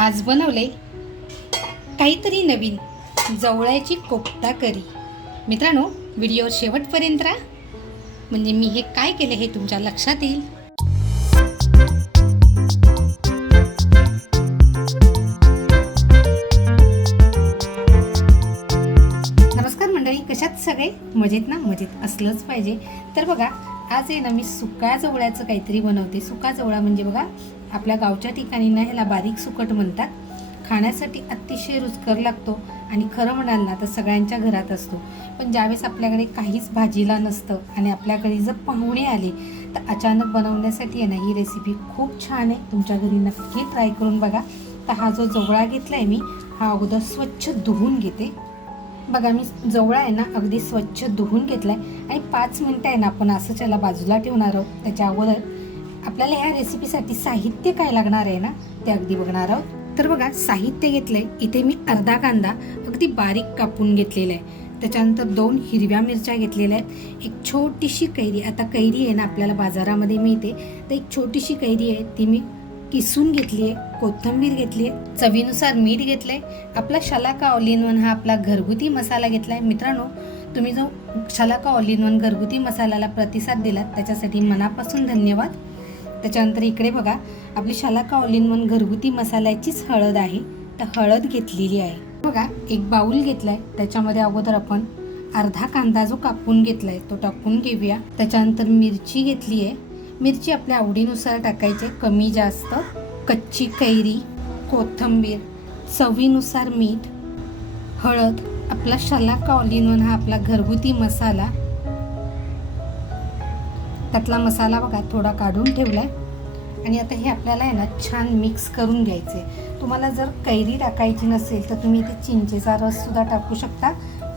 आज बनवले काहीतरी नवीन जवळ्याची कोफ्ता करी। मित्रांनो, व्हिडिओ शेवटपर्यंत राहा, म्हणजे मी हे काय केले हे तुमच्या लक्षात येईल। नमस्कार मंडळी, कशात सगळे मजेत ना? मजेत असलंच पाहिजे। तर बघा, आज आहे ना मी सुका जवळ्याचं काहीतरी बनवते। सुका जवळा म्हणजे बघा, आपल्या गावच्या ठिकाणी ना ह्याला बारीक सुकट म्हणतात। खाण्यासाठी अतिशय रुचकर लागतो आणि खरं म्हणाल ना तर सगळ्यांच्या घरात असतो। पण ज्यावेळेस आपल्याकडे काहीच भाजीला नसतं आणि आपल्याकडे जर पाहुणे आले तर अचानक बनवण्यासाठी आहे ना ही रेसिपी खूप छान आहे। तुमच्या घरी नक्की ट्राय करून बघा। तर हा जो जवळा घेतला आहे मी, हा अगोदर स्वच्छ धुवून घेते। बघा, मी जवळा आहे ना अगदी स्वच्छ धुवून घेतला आहे आणि 5 मिनटं आहे ना आपण असं त्याला बाजूला ठेवणार आहोत। त्याच्या अगोदर आपल्याला ह्या रेसिपीसाठी साहित्य काय लागणार आहे ना ते अगदी बघणार आहोत। तर बघा, साहित्य घेतलंय इथे मी अर्धा कांदा अगदी बारीक कापून घेतलेला आहे। त्याच्यानंतर 2 हिरव्या मिरच्या घेतलेल्या आहेत। एक छोटीशी कैरी, आता कैरी आहे ना आपल्याला बाजारामध्ये मिळते, तर एक छोटीशी कैरी आहे ती मी किसून घेतली आहे। कोथिंबीर घेतली आहे, चवीनुसार मीठ घेतलंय, आपला शलाका ऑल इन वन हा आपला घरगुती मसाला घेतलाय। मित्रांनो, तुम्ही जो शलाका ऑल इन वन घरगुती मसाल्याला प्रतिसाद दिलात त्याच्यासाठी मनापासून धन्यवाद। त्याच्यानंतर इकडे बघा, आपली शलाका ऑल इन वन घरगुती मसाल्याचीच हळद आहे, तर हळद घेतलेली आहे। बघा, एक बाउल घेतलाय, त्याच्यामध्ये अगोदर आपण अर्धा कांदा जो कापून घेतलाय तो टाकून घेऊया। त्याच्यानंतर मिरची घेतली आहे, मिरची आपल्या आवडीनुसार टाकायचे, कमी जास्त। कच्ची कैरी, कोथिंबीर, चवीनुसार मीठ, हळद, आपला शलाका ऑल इन वन हा आपला घरगुती मसाला। त्यातला मसाला बघा थोडा काढून ठेवलाय आणि आता हे आपल्याला आहे ना छान मिक्स करून घ्यायचे। तुम्हाला जर कैरी टाकायची नसेल तर तुम्ही इथे चिंचेचा रस सुद्धा टाकू शकता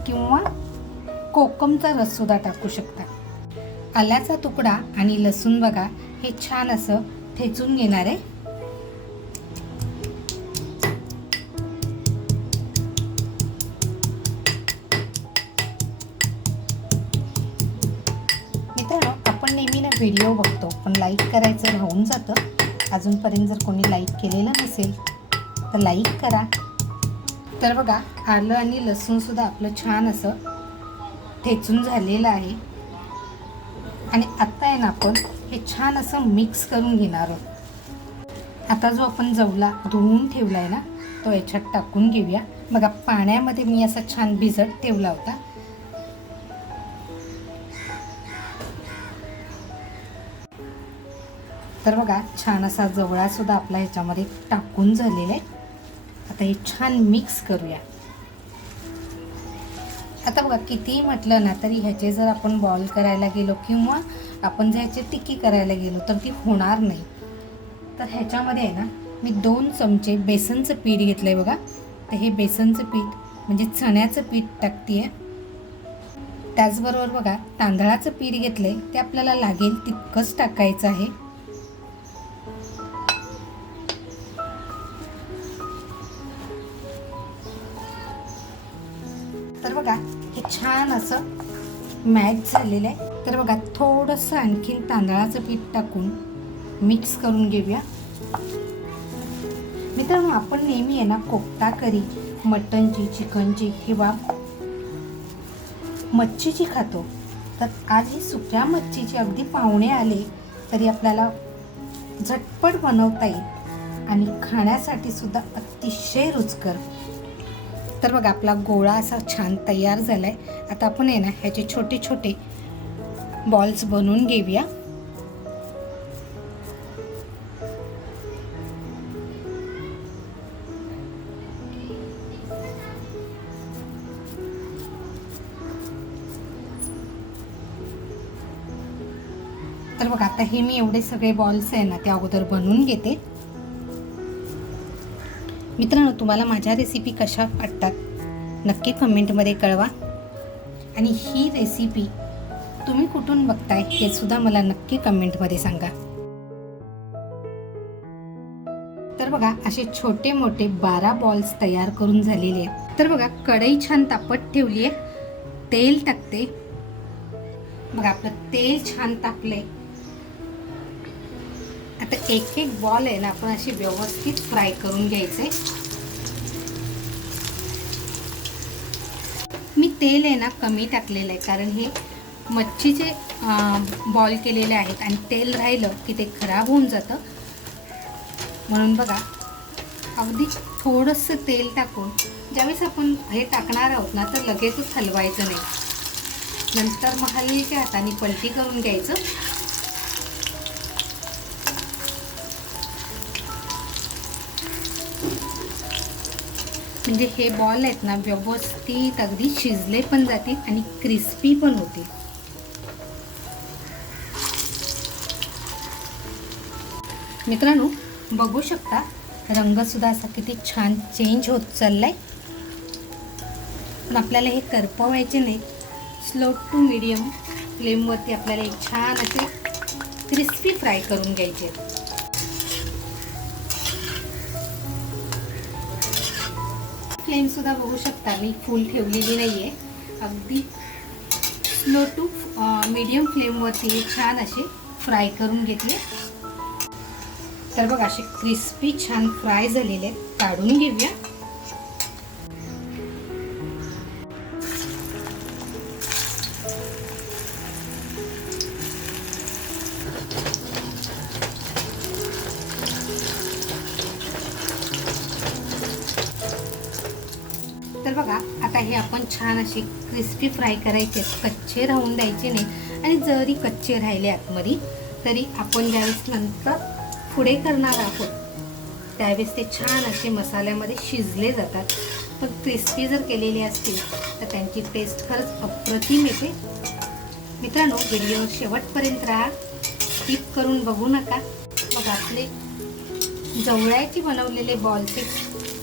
किंवा कोकमचा रस सुद्धा टाकू शकता। आल्याचा तुकडा आणि लसूण बघा हे छान असं ठेचून घेणार आहे। मित्रांनो, आपण नेहमी ना व्हिडिओ बघतो पण लाईक करायचं राहून जातं। अजूनपर्यंत जर कोणी लाईक केलेलं नसेल तर लाईक करा। तर बघा, आलं आणि लसूण सुद्धा आपलं छान असं ठेचून झालेलं आहे आणि आता आहे ना आपण हे छान असं मिक्स करून घेणार आहोत। आता जो आपण जवळा धुवून ठेवला आहे ना तो याच्यात टाकून घेऊया। बघा, पाण्यामध्ये मी असा छान भिजत ठेवला होता। तर बघा, छान असा जवळा सुद्धा आपला ह्याच्यामध्ये टाकून झालेला आहे। आता हे छान मिक्स करूया। आता बघा, कितीही म्हटलं ना तरी ह्याचे जर आपण बॉल करायला गेलो किंवा आपण जर ह्याची टिक्की करायला गेलो तर ती होणार नाही। तर ह्याच्यामध्ये आहे ना मी 2 चमचे बेसनचं पीठ घेतलं आहे बघा। तर हे बेसनचं पीठ म्हणजे चण्याचं पीठ टाकते आहे। त्याचबरोबर बघा, तांदळाचं पीठ घेतलं आहे, ते आपल्याला लागेल तितकंच टाकायचं आहे। तर बघा, हे छान असं मॅच झालेलं आहे। तर बघा, थोडंसं आणखीन तांदळाचं पीठ टाकून मिक्स करून घेऊया। मित्रांनो, आपण नेहमी आहे ना कोफ्ता करी मटनची, चिकनची किंवा मच्छीची खातो, तर आज ही सुक्या मच्छीची अगदी पाहुणे आले तरी आपल्याला झटपट बनवता येईल आणि खाण्यासाठी सुद्धा अतिशय रुचकर। तर बघा, आपला गोळा असा छान तयार झाला आहे। आता आपण आहे ना ह्याचे छोटे छोटे बॉल्स बनवून घेऊया। तर बघा, आता हे मी एवढे सगळे बॉल्स आहे ना ते अगोदर बनवून घेते। मित्रांनो, तुम्हाला माझ्या रेसिपी कशा वाटतात नक्की कमेंटमध्ये कळवा आणि ही रेसिपी तुम्ही कुठून बघताय हे सुद्धा मला नक्की कमेंटमध्ये सांगा। तर बघा, असे छोटे मोठे 12 बॉल्स तयार करून झालेले आहेत। तर बघा, कढई छान तापत ठेवली आहे, तेल टाकते। बघा, आपलं तेल छान तापलंय आता एक एक बॉल आहे ना आपण असे व्यवस्थित फ्राय करून घ्यायचे. मी तेल आहे ना कमी टाकलेलं आहे, कारण हे मच्छीचे बॉल केलेले आहेत आणि तेल राहिलं की ते खराब होऊन जातं. म्हणून बघा अगदी थोडंसं तेल टाकून ज्यावेळेस आपण हे टाकणार आहोत ना तर लगेचच हलवायचं नाही, नंतर मग हलक्या हाताने पलटी करून घ्यायचं. म्हणजे हे बॉल आहेत ना व्यवस्थित अगदी शिजले पण जातील आणि क्रिस्पी पण होतील. मित्रांनो बघू शकता रंगसुद्धा असा किती छान चेंज होत चाललाय. पण आपल्याला हे करपवायचे नाही, स्लो टू मीडियम फ्लेमवरती आपल्याला एक छान असे क्रिस्पी फ्राय करून घ्यायचे. फ्लेमसुद्धा बघू शकता मी फुल ठेवलेली नाही आहे, अगदी स्लो टू मीडियम फ्लेमवरती छान असे फ्राय करून घेतले. तर बघा असे क्रिस्पी छान फ्राय झालेले आहेत, काढून घेऊया. तर बघा आता हे आपण छान असे क्रिस्पी फ्राय करायचे, कच्चे राहून द्यायचे नाही. आणि जरी कच्चे राहिले आतमध्ये तरी आपण ज्यावेळेस नंतर पुढे करणार आहोत त्यावेळेस ते छान असे मसाल्यामध्ये शिजले जातात. पण क्रिस्पी जर केलेले असतील तर त्यांची टेस्ट खरंच अप्रतिम येते. मित्रांनो व्हिडिओ शेवटपर्यंत राहा, स्किप करून बघू नका. मग आपले जवळ्याची बनवलेले बॉलचे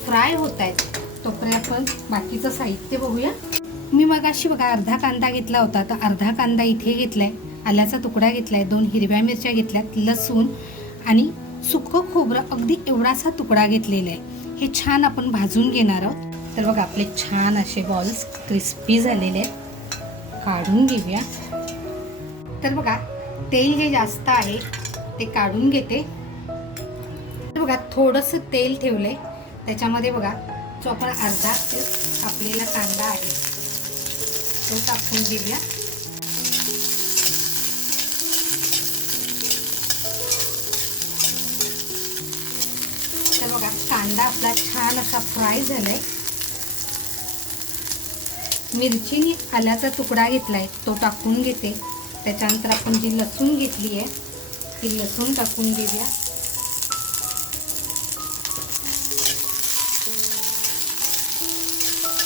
फ्राय होत आहेत, तोपर्यंत आपण बाकीचं साहित्य बघूया. मी मगाशी बघा अर्धा कांदा घेतला होता, तर अर्धा कांदा इथे घेतलाय, आल्याचा तुकडा घेतलाय, 2 हिरव्या मिरच्या घेतल्यात, लसूण आणि सुकं खोबरं अगदी एवढासा तुकडा घेतलेला आहे. हे छान आपण भाजून घेणार आहोत. तर बघा आपले छान असे बॉल्स क्रिस्पी झालेले आहेत, काढून घेऊया. तर बघा तेल जे जास्त आहे ते काढून घेते. तर बघा थोडंसं तेल ठेवलंय, त्याच्यामध्ये बघा जो आपण अर्धा कापलेला कांदा आहे तो टाकून घेऊया. तर बघा कांदा आपला छान असा फ्राय झालाय. मिरचीनी आल्याचा तुकडा घेतलाय तो टाकून घेते. त्याच्यानंतर आपण जी लसूण घेतली आहे ती लसूण टाकून घेऊया.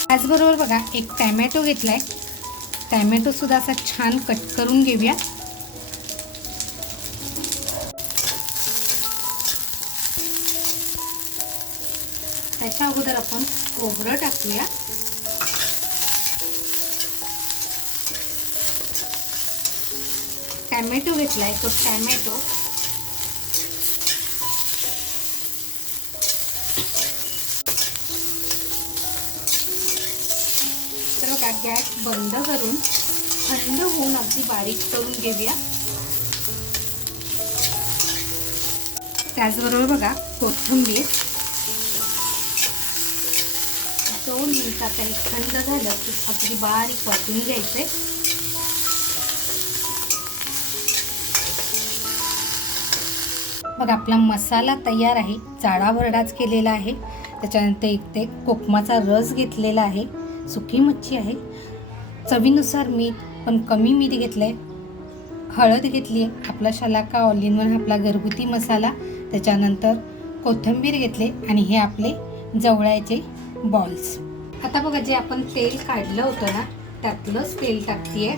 त्याचबरोबर बघा एक टॅमॅटो घेतलाय, टॅमॅटो सुद्धा असा छान कट करून घेऊया. त्याच्या अगोदर आपण खोबरं टाकूया. टॅमॅटो घेतलाय तो टॅमॅटो तर बघा गॅस बंद करून थंड होऊन अगदी बारीक करून घेऊया. त्याचबरोबर बघा कोथिंबीर 2 मिनिटात हे थंड झालं की अगदी बारीक वाटून घ्यायचे. बघा आपला मसाला तयार आहे, जाडा भरडाच केलेला आहे. त्याच्यानंतर एक ते कोकमाचा रस घेतलेला आहे, सुकी मच्छी आहे, चवीनुसार मीठ पण कमी मीठ घेतलंय, हळद घेतली आहे, आपला शलाका ऑल इन वन आपला घरगुती मसाला, त्याच्यानंतर कोथिंबीर घेतले आणि हे आपले जवळ्याचे बॉल्स. आता बघा जे आपण तेल काढलं होतं ना त्यातलंच तेल टाकतीये.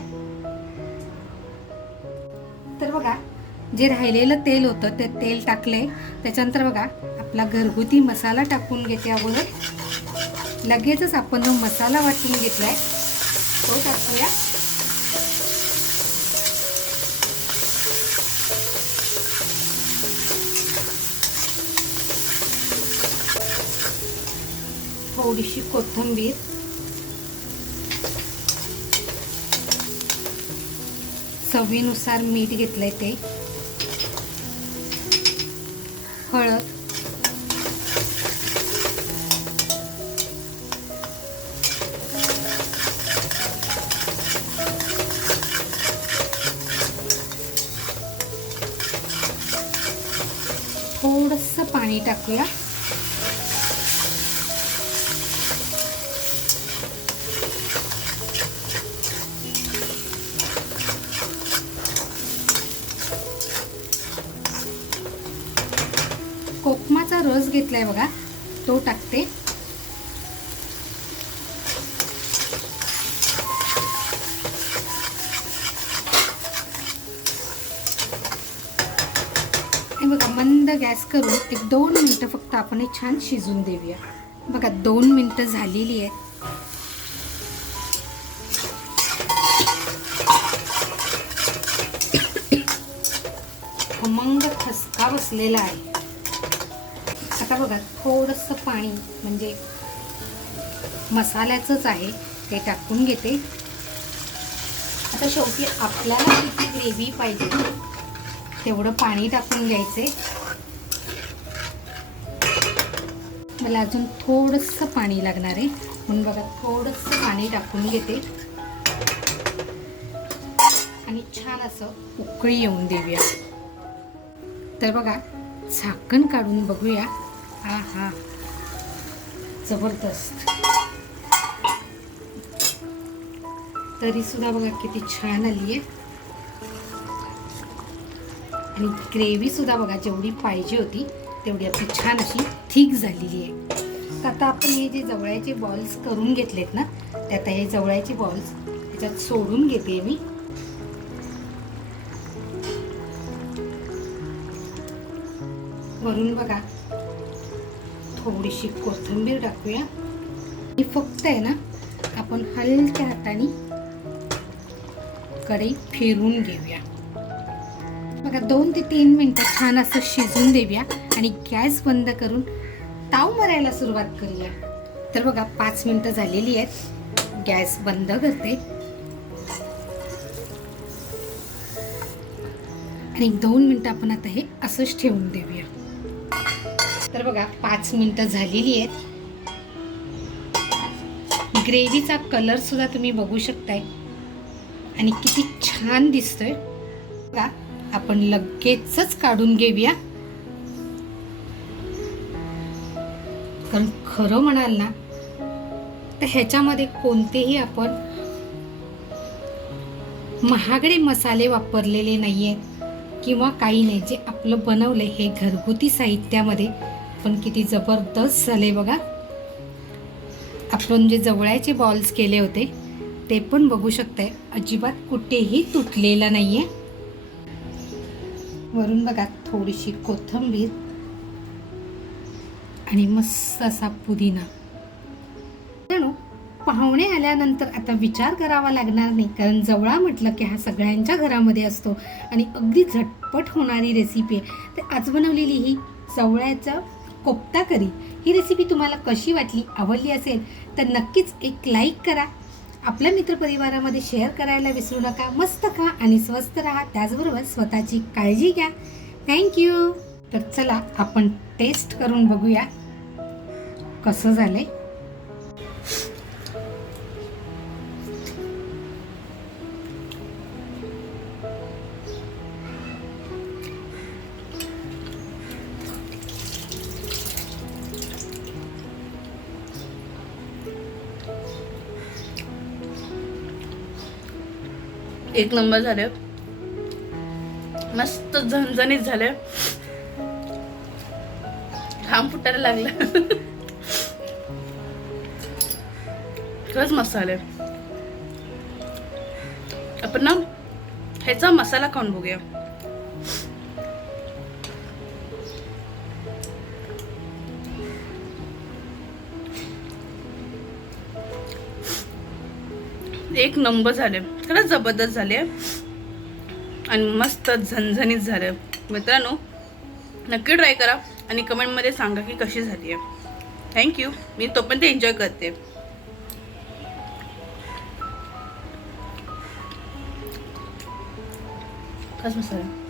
तर बघा जे राहिलेलं तेल होतं ते तेल टाकले. त्याच्यानंतर बघा आपला घरगुती मसाला टाकून घेते. अगोदर लगेचच आपण जो मसाला वाटून घेतलाय तो टाकूया. थोडीशी कोथिंबीर, चवीनुसार मीठ घेतलंय ते, हळद, थोडंसं पाणी टाकूया. कोकमाचा रस घेतलाय बघा, तो टाकते. हे बघा, मंद गॅस करून एक 2 मिनिटं फक्त आपण हे छान शिजून देऊया. बघा 2 मिनिटं झालेली आहेत. खमंग ठसका बसलेला आहे. आता बघा थोडंसं पाणी म्हणजे मसाल्याचंच आहे ते टाकून घेते. आता शेवटी आपल्याला किती ग्रेव्ही पाहिजे तेवढं पाणी टाकून घ्यायचे. मला अजून थोडंसं पाणी लागणार आहे म्हणून बघा थोडंसं पाणी टाकून घेते आणि छान असं उकळी येऊन देऊया. तर बघा झाकण काढून बघूया. आहा, जबरदस्त. तरी सुद्धा बघा किती छान आली आहे आणि ग्रेव्ही सुद्धा बघा जेवढी पाहिजे होती तेवढी आपली छान अशी थिक झालेली आहे. तर आता आपण हे जे जवळ्याचे बॉल्स करून घेतलेत ना, त्यात हे जवळ्याचे बॉल्स त्याच्यात सोडून घेते मी. वरून बघा थोडीशी कोथिंबीर टाकूया. आणि फक्त आहे ना आपण हलक्या हाताने कढई फिरून घेऊया. बघा 2 ते 3 मिनिटं छान असं शिजून देऊया आणि गॅस बंद करून ताव मारायला सुरुवात करूया. तर बघा 5 मिनिटं झालेली आहेत. गॅस बंद करते आणि 2 मिनिटं आपण आता हे असंच ठेवून देऊया. तर बघा 5 मिनिटं झालेली आहेत. ग्रेव्हीचा कलर सुद्धा तुम्ही बघू शकताय आणि किती छान दिसतोय. बघा आपण लगेचच काढून घेऊया. कारण खरं म्हणाल ना तर ह्याच्यामध्ये कोणतेही आपण महागडे मसाले वापरलेले नाहीयेत किंवा काही नाही. जे आपलं बनवलंय हे घरगुती साहित्यामध्ये पण किती जबरदस्त झाले बघा. आपण जे जवळ्याचे बॉल्स केले होते ते पण बघू शकताय, अजिबात कुठेही तुटलेला नाहीये. वरून बघा थोडीशी कोथिंबीर आणि मस्त असा पुदिना. पाहुणे आल्यानंतर आता विचार करावा लागणार नाही, कारण जवळा म्हटलं की हा सगळ्यांच्या घरामध्ये असतो आणि अगदी झटपट होणारी रेसिपी आहे. तर आज बनवलेली ही जवळ्याचं कोफ्ता करी ही रेसिपी तुम्हाला कशी वाटली, आवडली असेल तर नक्कीच एक लाईक करा. आपल्या मित्रपरिवारामध्ये शेअर करायला विसरू नका. मस्त खा आणि स्वस्त राहा, त्याचबरोबर स्वतःची काळजी घ्या. थँक्यू. तर चला आपण टेस्ट करून बघूया कसं झालंय. एक नंबर झाले, मस्त झणझणीत झाले. घाम फुटायला लागला. खरंच मस्त झाले. आपण ना ह्याचा मसाला खाऊन बघूया. एक नंबर झाले, खरंच जबरदस्त झाले आणि मस्त झणझणीत झाले. मित्रांनो नक्की ट्राय करा आणि कमेंटमध्ये सांगा की कशी झाली आहे. थँक्यू. मी तोपर्यंत एन्जॉय करते. खरंच मस्त झालं.